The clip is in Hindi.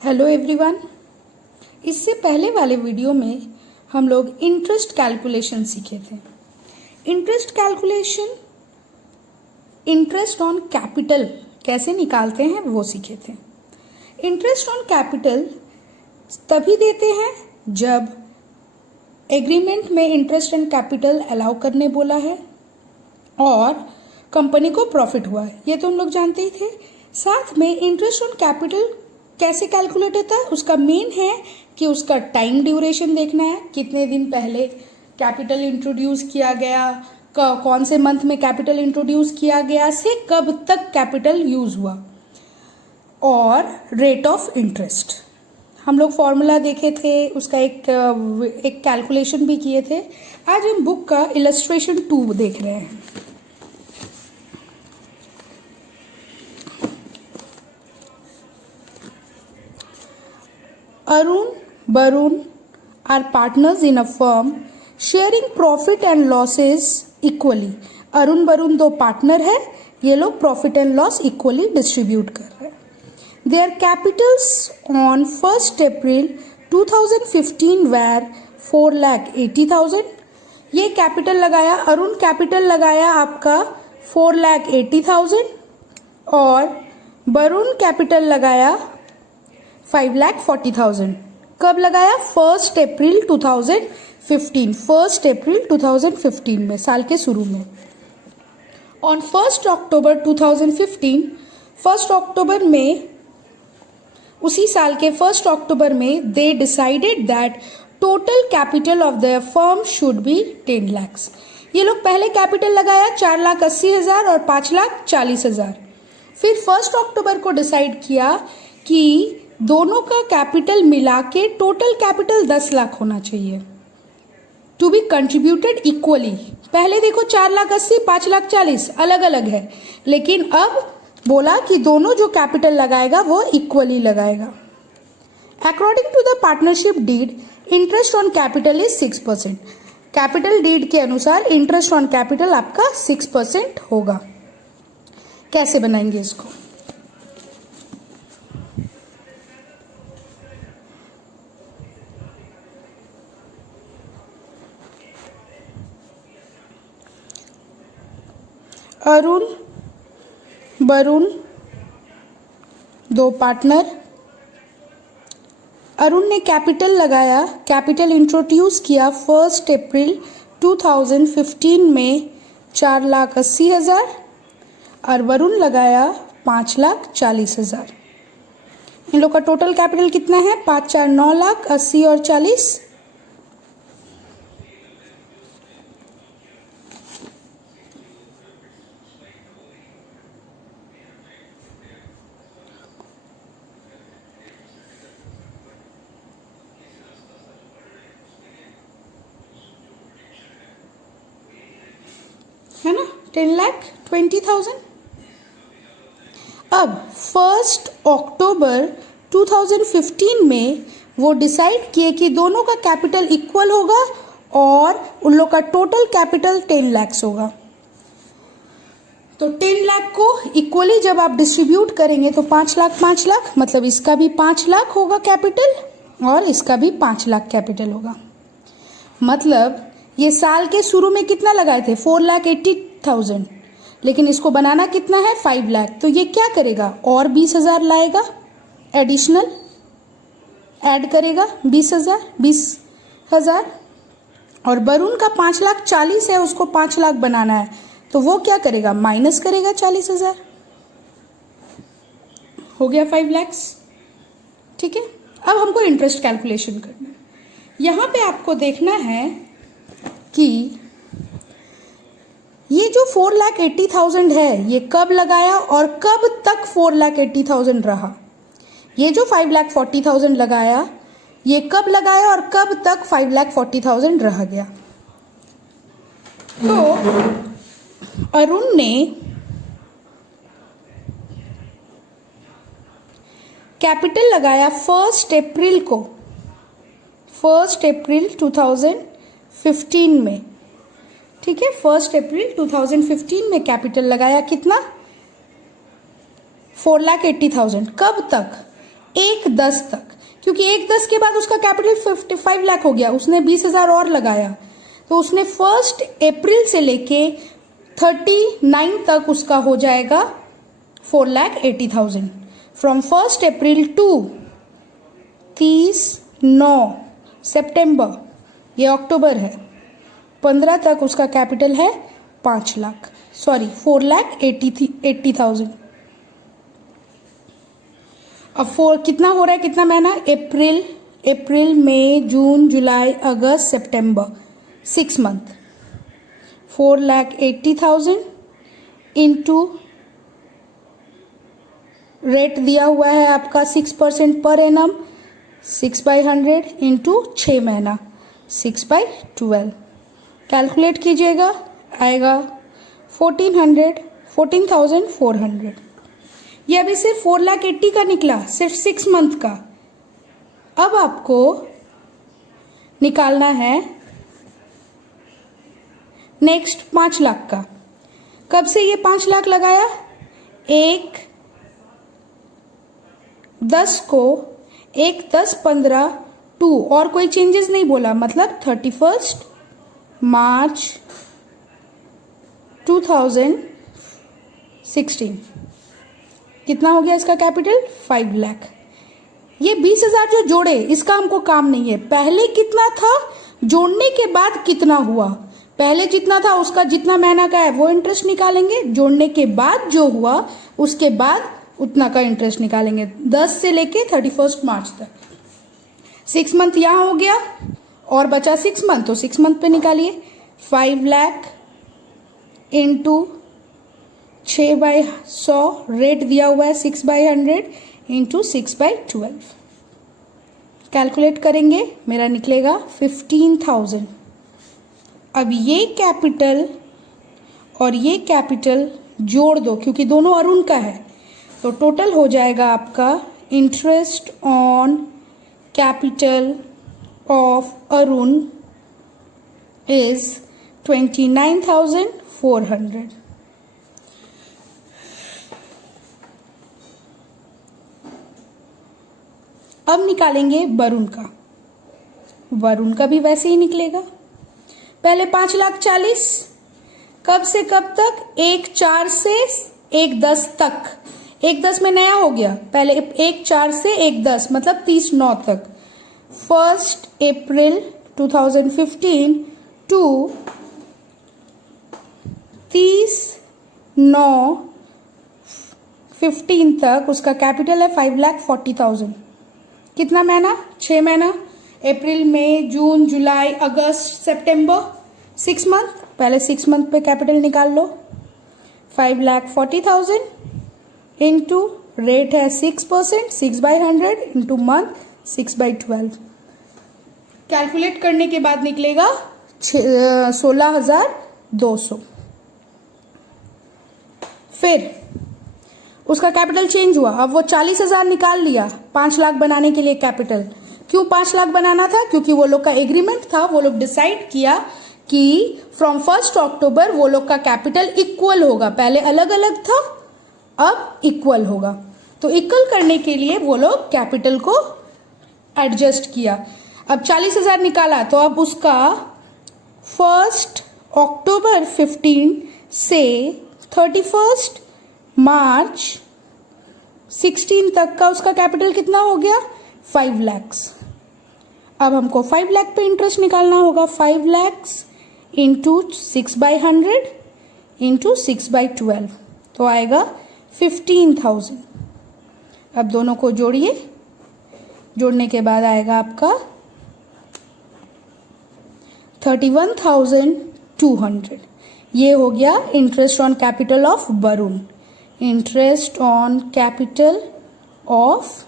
Hello everyone. इससे पहले वाले वीडियो में हम लोग इंटरेस्ट कैलकुलेशन सीखे थे। Interest calculation, interest on capital कैसे निकालते हैं वो सीखे थे। इंटरेस्ट ऑन कैपिटल तभी देते हैं जब एग्रीमेंट में इंटरेस्ट एंड कैपिटल अलाउ करने बोला है और कंपनी को प्रॉफिट हुआ है, ये तो हम लोग जानते ही थे। साथ में इंटरेस्ट ऑन कैपिटल कैसे कैलकुलेट होता है, उसका मेन है कि उसका टाइम ड्यूरेशन देखना है, कितने दिन पहले कैपिटल इंट्रोड्यूस किया गया, कौन से मंथ में कैपिटल इंट्रोड्यूस किया गया से कब तक कैपिटल यूज हुआ, और रेट ऑफ इंटरेस्ट। हम लोग फॉर्मूला देखे थे, उसका एक कैलकुलेशन भी किए थे। आज हम बुक का इलस्ट्रेशन 2 देख रहे हैं। Arun, Barun are partners in a firm sharing profit and losses equally. Arun Varun दो पार्टनर है, ये लोग profit and loss equally distribute कर रहे हैं। Their capitals on 1st April 2015 were 4,80,000। ये कैपिटल लगाया, अरुण कैपिटल लगाया आपका 4,80,000 और वरुण कैपिटल लगाया 5,40,000। कब लगाया? 1 अप्रैल 2015, 1 अप्रैल 2015 में, साल के शुरू में। ऑन 1 अक्टूबर 2015, 1 अक्टूबर में, उसी साल के 1 अक्टूबर में they decided that total capital of the firm should be 10 lakh. ये लोग पहले कैपिटल लगाया 4,80,000 और 5,40,000। फिर 1 अक्टूबर को डिसाइड किया कि दोनों का कैपिटल मिला के टोटल कैपिटल 10 लाख होना चाहिए, टू बी कंट्रीब्यूटेड इक्वली। पहले देखो 4,80,000 5,40,000 अलग अलग है, लेकिन अब बोला कि दोनों जो कैपिटल लगाएगा वो इक्वली लगाएगा। According to the partnership deed, interest on capital is 6%। Capital deed के अनुसार इंटरेस्ट ऑन कैपिटल आपका 6% होगा। कैसे बनाएंगे इसको? अरुण वरुण दो पार्टनर, अरुण ने कैपिटल लगाया, कैपिटल इंट्रोड्यूस किया 1 अप्रैल 2015 में 4,80,000 और वरुण लगाया 5,40,000। इन लोग का टोटल कैपिटल कितना है? 5 4 9 लाख, 80 और 40, है ना, 10,20,000। अब 1 अक्टूबर 2015 में वो डिसाइड किए कि दोनों का कैपिटल इक्वल होगा और उन लोग का टोटल कैपिटल 10 लाख होगा। तो 10 लाख को इक्वली जब आप डिस्ट्रीब्यूट करेंगे तो 5 लाख मतलब इसका भी 5 लाख होगा कैपिटल और इसका भी 5 लाख कैपिटल होगा। मतलब ये साल के शुरू में कितना लगाए थे? 4,80,000, लेकिन इसको बनाना कितना है? 5 लाख। तो ये क्या करेगा? और 20,000 लाएगा, एडिशनल ऐड करेगा 20,000। और वरुण का 5,40,000 है, उसको 5 लाख बनाना है, तो वो क्या करेगा? माइनस करेगा 40,000। हो गया 5 लाख। ठीक है, अब हमको इंटरेस्ट कैलकुलेशन करना है। यहां पे आपको देखना है कि ये जो 4,80,000 है ये कब लगाया और कब तक 4,80,000 रहा। ये जो 5,40,000 लगाया ये कब लगाया और कब तक 5,40,000 रह गया। तो अरुण ने कैपिटल लगाया 1 अप्रैल को, 1 अप्रैल 2015 में। ठीक है, 1 अप्रैल 2015 में कैपिटल लगाया कितना? 4,80,000। कब तक? 1/10 तक, क्योंकि 1/10 के बाद उसका कैपिटल 55 लाख हो गया, उसने 20,000 और लगाया, तो उसने 1 अप्रैल से लेके 39 तक उसका हो जाएगा 4,80,000। फ्रॉम 1 अप्रैल टू 30/9 सितंबर, ये अक्टूबर है, 15 तक उसका कैपिटल है 4,80,000। अब कितना हो रहा है, कितना महीना, अप्रैल मई जून जुलाई अगस्त सितंबर, 6 मंथ, 4,80,000 इंटू रेट दिया हुआ है आपका 6% पर एनम, 6/100 इंटू 6 महीना, 6/12 कैलकुलेट कीजिएगा, आएगा 14,400। ये अभी सिर्फ 4,80,000 का निकला, सिर्फ 6 मंथ का। अब आपको निकालना है नेक्स्ट 5 लाख का। कब से ये 5 लाख लगाया, 1/10 को 1/10/15 2 और कोई चेंजेस नहीं बोला, मतलब 31 मार्च 2016 कितना हो गया इसका कैपिटल, 5 लाख। ये 20,000 जो जोड़े, इसका हमको काम नहीं है, पहले कितना था, जोड़ने के बाद कितना हुआ, पहले जितना था उसका जितना महीना का है वो इंटरेस्ट निकालेंगे, जोड़ने के बाद जो हुआ उसके बाद उतना का इंटरेस्ट निकालेंगे, 10 से लेके 31 मार्च तक। 6 मंथ यहाँ हो गया और बचा 6 मंथ, तो 6 मंथ पे निकालिए, 5 लाख इंटू 6/100, रेट दिया हुआ है 6/100 इंटू 6/12 कैलकुलेट करेंगे, मेरा निकलेगा 15,000। अब ये कैपिटल और ये कैपिटल जोड़ दो, क्योंकि दोनों अरुण का है, तो टोटल हो जाएगा आपका interest on capital of Arun is 29,400। अब निकालेंगे वरुण का, वरुण का भी वैसे ही निकलेगा। पहले 5,40,000, कब से कब तक, 1/4 से 1/10 तक, 1/10 में नया हो गया, पहले 1/4 से 1/10 मतलब 30/9 तक, 1 अप्रैल 2015 टू 30/9/15 तक उसका कैपिटल है 5,40,000। कितना महीना, 6 महीना, अप्रैल मई जून जुलाई अगस्त सितंबर, 6 मंथ, पहले 6 मंथ पे कैपिटल निकाल लो, 5,40,000 इंटू रेट है 6%, 6/100 इंटू मंथ, 6/12 कैलकुलेट करने के बाद निकलेगा 16,200। फिर उसका कैपिटल चेंज हुआ, अब वो 40,000 निकाल लिया 5 लाख बनाने के लिए कैपिटल। क्यों 5 लाख बनाना था, क्योंकि वो लोग का एग्रीमेंट था, वो लोग डिसाइड किया कि फ्रॉम 1 अक्टूबर वो लोग का कैपिटल इक्वल होगा, पहले अलग अलग था अब इक्वल होगा, तो इक्वल करने के लिए वो लोग कैपिटल को एडजस्ट किया। अब 40,000 निकाला, तो अब उसका 1 अक्टूबर 15 से 31 मार्च 16 तक का उसका कैपिटल कितना हो गया, 5 लाख। अब हमको 5 लाख पे इंटरेस्ट निकालना होगा, 5 लाख इंटू 6/100 इंटू 6/12 तो आएगा 15,000। अब दोनों को जोड़िए, जोड़ने के बाद आएगा आपका 31,200। ये हो गया interest on capital of Varun, interest on capital of